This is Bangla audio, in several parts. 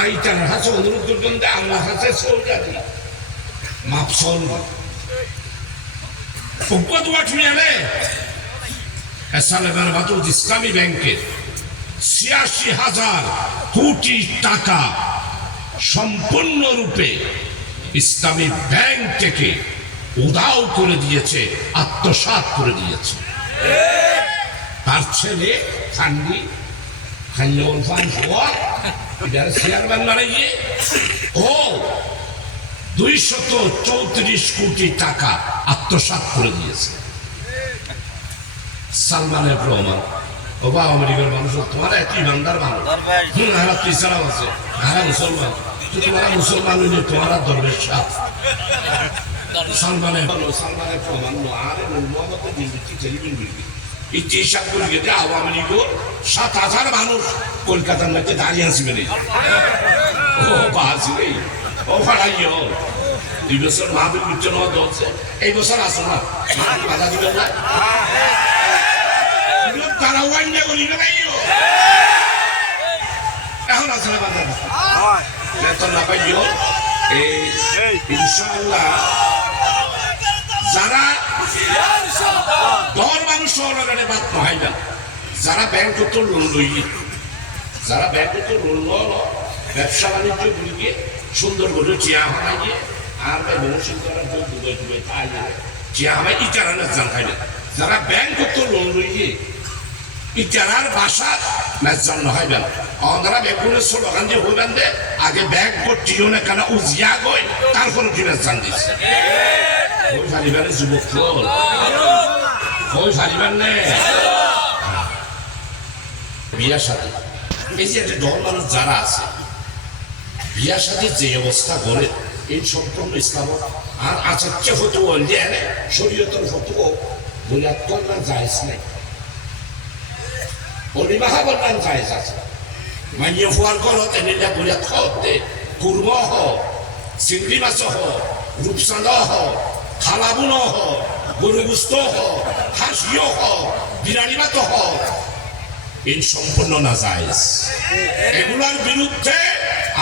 আইটার হাসে, অনুরোধ করবেন যে আল্লাহ হাসে সৌজাদি বাতুল ইসলামী ব্যাংকের ছিয়াশি হাজার কোটি টাকা সম্পূর্ণরূপে ইসলামী ব্যাংক থেকে উদাও করে দিয়েছে, আত্মসাৎ করে দিয়েছে। তার ছেলে খান্ডি খান্ডল ফান হওয়া এটার চেয়ারম্যান বানাইয়ে ও দুইশত চৌত্রিশ কোটি টাকা আত্মসাৎ করে দিয়েছে। সালমানের প্রমাণ। ও বা আমেরিকার মানুষ তোমার এত ইমানদার মানুষ। হুম হারা তিসারাও আছে হারা মুসলমান। তোমারা মুসলমান হইলে তোমারা দরবেশ সাপ। সালমানের সালমানের প্রমাণ আর মোহাম্মদ বিলবিটি টেলিভিশন বিলবি আওয়ামী লীগের সাত হাজার মানুষ কলকাতার মধ্যে দাঁড়িয়ে আসবে রে ও বাজি রে। ও ভাড়াইও। দুই বছর মাহবুব উচ্চন এই বছর আসো না। বাধা দিবেন না। তারা করি বেড়াইও এখন আছে না বাধা বেতন না পাইও। এই। ইনশাআল্লাহ যারা দর মানুষ নহাই না। যারা ব্যাংক তো লোন লই যারা ব্যাংক লোন লল ব্যবসা বাণিজ্য গুলিকে সুন্দর করে চিয়া হামাইয়ে আর ভাই মৌসুম করার জন্য দুবাই দুবাই তাই চিয়া হামাই ইটারানের জান খাই না যারা ব্যাংক তো লোন লইয়ে ইটারার বাসা মেজান নহয় বেন অন্ধারা বেগুনের স্লোগান যে হইবেন দে, আগে ব্যাগ ভর্তিও না কেন উজিয়া গই তারপরে কি মেজান দিছে? ওই ফালিবারে যুবক ফল ওই ফালিবার নে বিয়া সাথে এই যে একটা দল মানুষ যারা আছে বিয়া সাথে যে অবস্থা করে এই সম্পূর্ণ ইসলাম আর আচার্য ফটো দেন শরীয়তর ফটো বুনিয়াদ করলাম যাইস নাই অনিমাহা বললাম যাইস আছে মাইয়ে ফুয়ার করো তেনেহলে বুনিয়াদ হতে কুর্ম হ চিংড়ি মাছ হ রূপচাঁদ হ খালাবুন হ, গরুগুস্ত হ হাসিও বিরানি ভাত এই সম্পূর্ণ না যাইস এগুলোর বিরুদ্ধে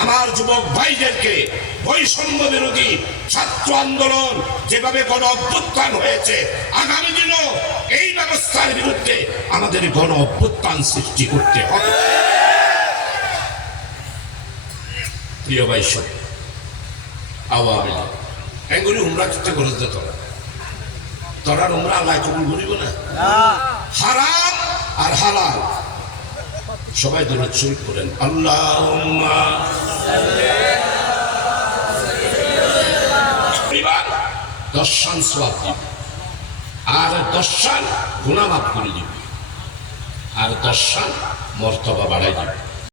আমার যুবক ভাইদেরকে বৈষম্য বিরোধী ছাত্র আন্দোলন যেভাবে গণ অভ্যুত্থান হয়েছে, আগামী দিনও এই ব্যবস্থার বিরুদ্ধে আমাদের গণ অভ্যুত্থান সৃষ্টি করতে হবে। প্রিয় বৈষম আওয়ামী লীগ এগুলি উমরা চিন্তা করে যে তোরা। তোরা উমরা আল্লাহ কবুল করিব না। হারাম আর হালাল। সবাই দূরে শরীফ করেন। আল্লাহ দশান সোয়াব দিবে। আর দশান গুণা মাফ করে দিবে। আর দশান মর্তবা বাড়াই দিবে।